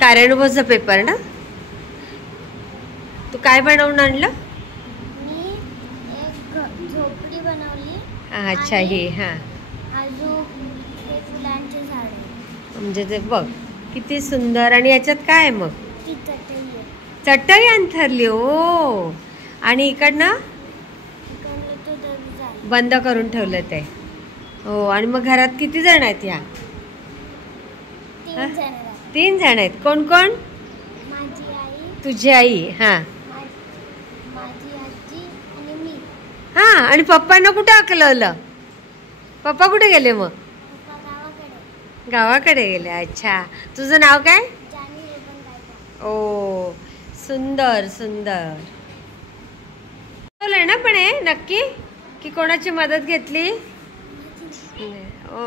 कार्यानुभवचा paper ना. तू काय बनवून आणलं? मी एक झोपडी बनवली. अच्छा हे हां अजून हे फुलांचे झाड म्हणजे ते बघ किती सुंदर. आणि याच्यात काय आहे मग? ती चटई आहे. चटई अंथरली. ओ आणि इकडनं तो दरवाजा आहे. बंद करून ठेवलं ते. हो आणि मग घरात किती जण आहेत ह्या? 3 जण आहेत. 3 जण आहेत. कोण कोण? माझी आई, तुझी आई हां माझी आजी आणि मी. हां आणि पप्पांना कुठे अकलवलं? पप्पा कुठे गेले मग? पप्पा गावाकडे. गावाकडे गेले. अच्छा तुझं नाव काय? जानी रेबन गायकवाड. ओ सुंदर सुंदर. ना पण हे नक्की की कोणाची मदत घेतली? ओ